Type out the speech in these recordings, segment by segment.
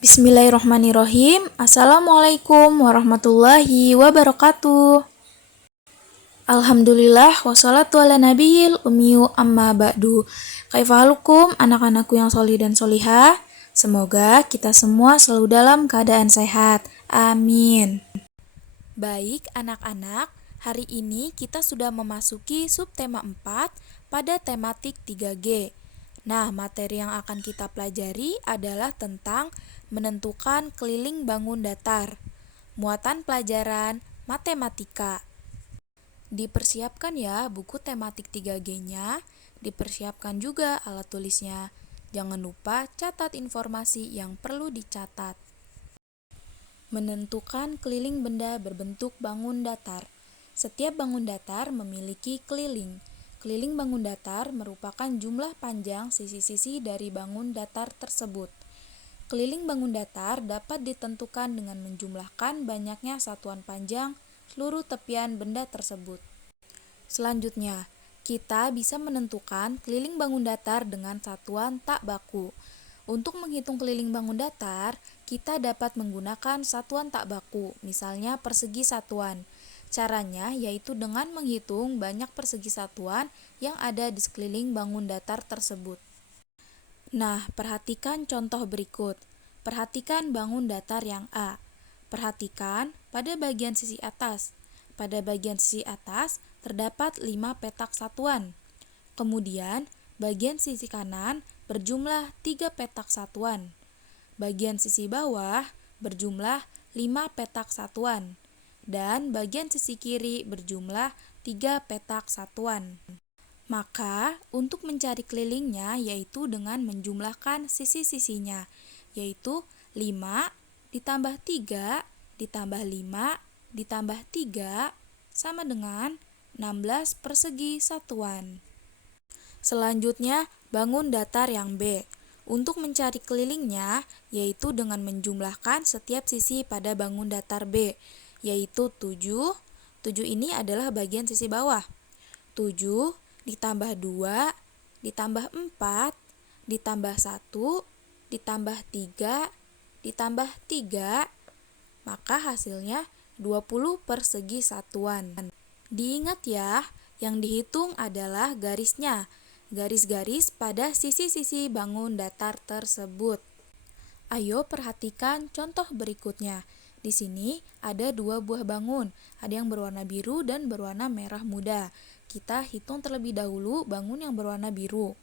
Bismillahirrohmanirrohim. Assalamualaikum warahmatullahi wabarakatuh. Alhamdulillah wassalatu ala nabiyil ummiyu amma ba'du. Kaifahalukum anak-anakku yang solih dan solihah. Semoga kita semua selalu dalam keadaan sehat. Amin. Baik anak-anak, hari ini kita sudah memasuki subtema 4 pada tematik 3G. Nah, materi yang akan kita pelajari adalah tentang menentukan keliling bangun datar. Muatan pelajaran matematika. Dipersiapkan ya buku tematik 3G-nya, dipersiapkan juga alat tulisnya. Jangan lupa catat informasi yang perlu dicatat. Menentukan keliling benda berbentuk bangun datar. Setiap bangun datar memiliki keliling. Keliling bangun datar merupakan jumlah panjang sisi-sisi dari bangun datar tersebut. Keliling bangun datar dapat ditentukan dengan menjumlahkan banyaknya satuan panjang seluruh tepian benda tersebut. Selanjutnya, kita bisa menentukan keliling bangun datar dengan satuan tak baku. Untuk menghitung keliling bangun datar, kita dapat menggunakan satuan tak baku, misalnya persegi satuan. Caranya yaitu dengan menghitung banyak persegi satuan yang ada di sekeliling bangun datar tersebut. Nah, perhatikan contoh berikut. Perhatikan bangun datar yang A. Perhatikan pada bagian sisi atas. Pada bagian sisi atas terdapat 5 petak satuan. Kemudian, bagian sisi kanan berjumlah 3 petak satuan. Bagian sisi bawah berjumlah 5 petak satuan. Dan bagian sisi kiri berjumlah 3 petak satuan. Maka, untuk mencari kelilingnya yaitu dengan menjumlahkan sisi-sisinya, yaitu 5 ditambah 3 ditambah 5 ditambah 3 sama dengan 16 persegi satuan. Selanjutnya, bangun datar yang B. Untuk mencari kelilingnya, yaitu dengan menjumlahkan setiap sisi pada bangun datar B, yaitu 7. 7 ini adalah bagian sisi bawah. 7 ditambah 2, ditambah 4, ditambah 1, ditambah 3, ditambah 3, maka hasilnya 20 persegi satuan. Diingat ya, yang dihitung adalah garisnya, garis-garis pada sisi-sisi bangun datar tersebut. Ayo perhatikan contoh berikutnya. Di sini ada 2 buah bangun, ada yang berwarna biru dan berwarna merah muda. Kita hitung terlebih dahulu bangun yang berwarna biru.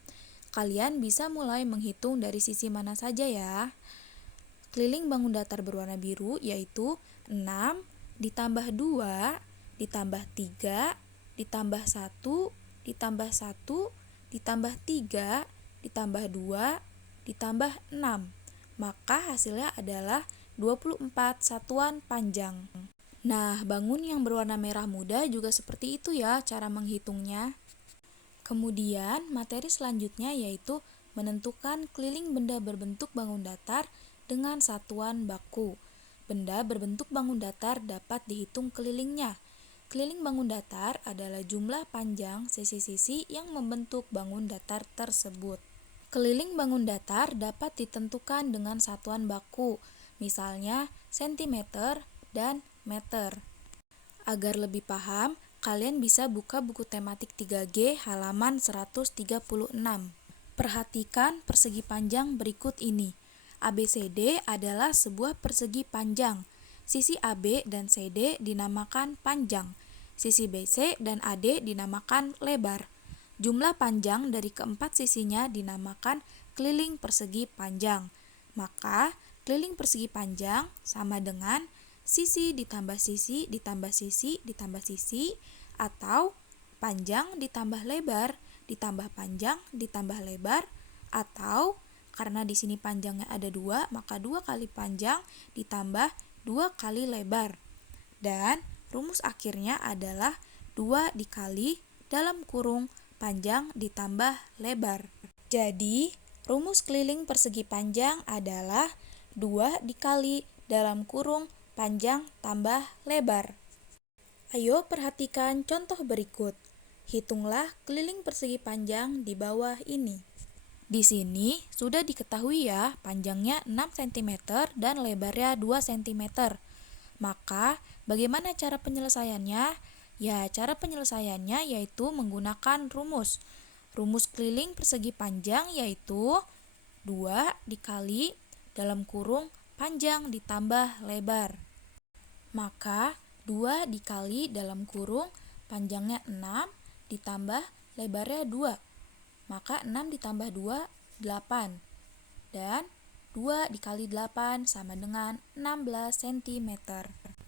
Kalian bisa mulai menghitung dari sisi mana saja ya. Keliling bangun datar berwarna biru yaitu 6 ditambah 2 ditambah 3 ditambah 1 ditambah 1 ditambah 3 ditambah 2 ditambah 6. Maka hasilnya adalah 24 satuan panjang. Nah, bangun yang berwarna merah muda juga seperti itu ya cara menghitungnya. Kemudian, materi selanjutnya yaitu menentukan keliling benda berbentuk bangun datar dengan satuan baku. Benda berbentuk bangun datar dapat dihitung kelilingnya. Keliling bangun datar adalah jumlah panjang sisi-sisi yang membentuk bangun datar tersebut. Keliling bangun datar dapat ditentukan dengan satuan baku, misalnya cm dan meter. Agar lebih paham, kalian bisa buka buku tematik 3G halaman 136. Perhatikan persegi panjang berikut ini. ABCD adalah sebuah persegi panjang. Sisi AB dan CD dinamakan panjang. Sisi BC dan AD dinamakan lebar. Jumlah panjang dari keempat sisinya dinamakan keliling persegi panjang. Maka, keliling persegi panjang sama dengan sisi ditambah sisi ditambah sisi ditambah sisi, atau panjang ditambah lebar ditambah panjang ditambah lebar, atau karena di sini panjangnya ada 2, maka 2 kali panjang ditambah 2 kali lebar. Dan rumus akhirnya adalah 2 dikali dalam kurung panjang ditambah lebar. Jadi, rumus keliling persegi panjang adalah 2 dikali dalam kurung panjang tambah lebar. Ayo perhatikan contoh berikut. Hitunglah keliling persegi panjang di bawah ini. Di sini sudah diketahui ya, panjangnya 6 cm dan lebarnya 2 cm. Maka, bagaimana cara penyelesaiannya? Ya, cara penyelesaiannya yaitu menggunakan rumus. Rumus keliling persegi panjang yaitu 2 dikali dalam kurung panjang ditambah lebar. Maka 2 dikali dalam kurung panjangnya 6 ditambah lebarnya 2. Maka 6 ditambah 2, 8. Dan 2 dikali 8 sama dengan 16 cm.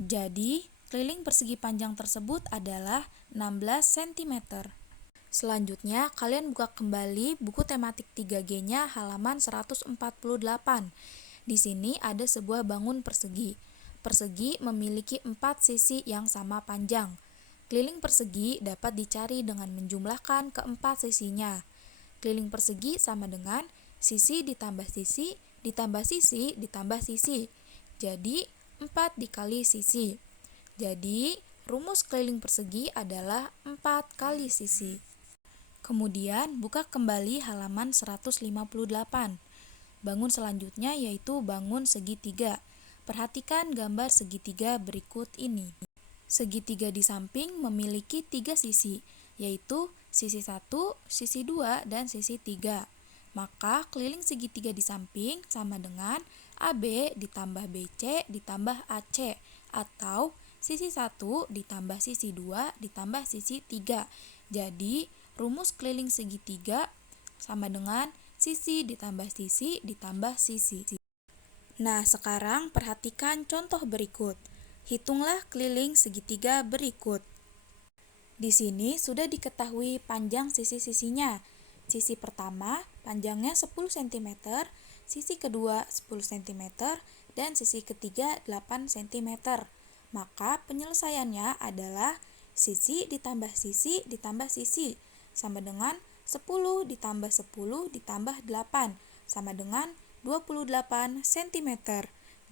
Jadi, keliling persegi panjang tersebut adalah 16 cm. Selanjutnya, kalian buka kembali buku tematik 3G-nya halaman 148. Di sini ada sebuah bangun persegi. Persegi memiliki 4 sisi yang sama panjang. Keliling persegi dapat dicari dengan menjumlahkan keempat sisinya. Keliling persegi sama dengan sisi ditambah sisi ditambah sisi ditambah sisi. Jadi, 4 dikali sisi. Jadi, rumus keliling persegi adalah 4 kali sisi. Kemudian, buka kembali halaman 158. Bangun selanjutnya yaitu bangun segitiga. Perhatikan gambar segitiga berikut ini. Segitiga di samping memiliki 3 sisi, yaitu sisi 1, sisi 2, dan sisi 3. Maka keliling segitiga di samping sama dengan AB ditambah BC ditambah AC, atau sisi 1 ditambah sisi 2 ditambah sisi 3. Jadi, rumus keliling segitiga sama dengan sisi ditambah sisi ditambah sisi. Nah, sekarang perhatikan contoh berikut. Hitunglah keliling segitiga berikut. Di sini sudah diketahui panjang sisi-sisinya. Sisi pertama panjangnya 10 cm, sisi kedua 10 cm, dan sisi ketiga 8 cm. Maka penyelesaiannya adalah sisi ditambah sisi ditambah sisi sama dengan 10 ditambah 10 ditambah 8 sama dengan 28 cm.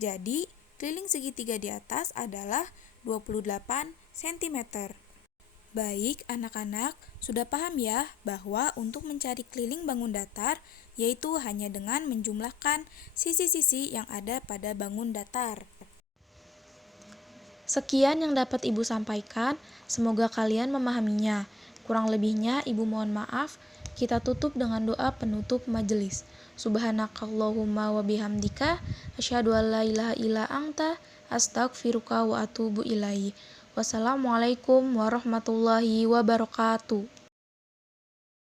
Jadi, keliling segitiga di atas adalah 28 cm. Baik, anak-anak, sudah paham ya bahwa untuk mencari keliling bangun datar yaitu hanya dengan menjumlahkan sisi-sisi yang ada pada bangun datar. Sekian yang dapat Ibu sampaikan, semoga kalian memahaminya. Kurang lebihnya Ibu mohon maaf. Kita tutup dengan doa penutup majelis. Subhanakallahumma wa bihamdika asyhadu an la ilaha illa anta astaghfiruka wa atubu ilaihi. Wassalamualaikum warahmatullahi wabarakatuh.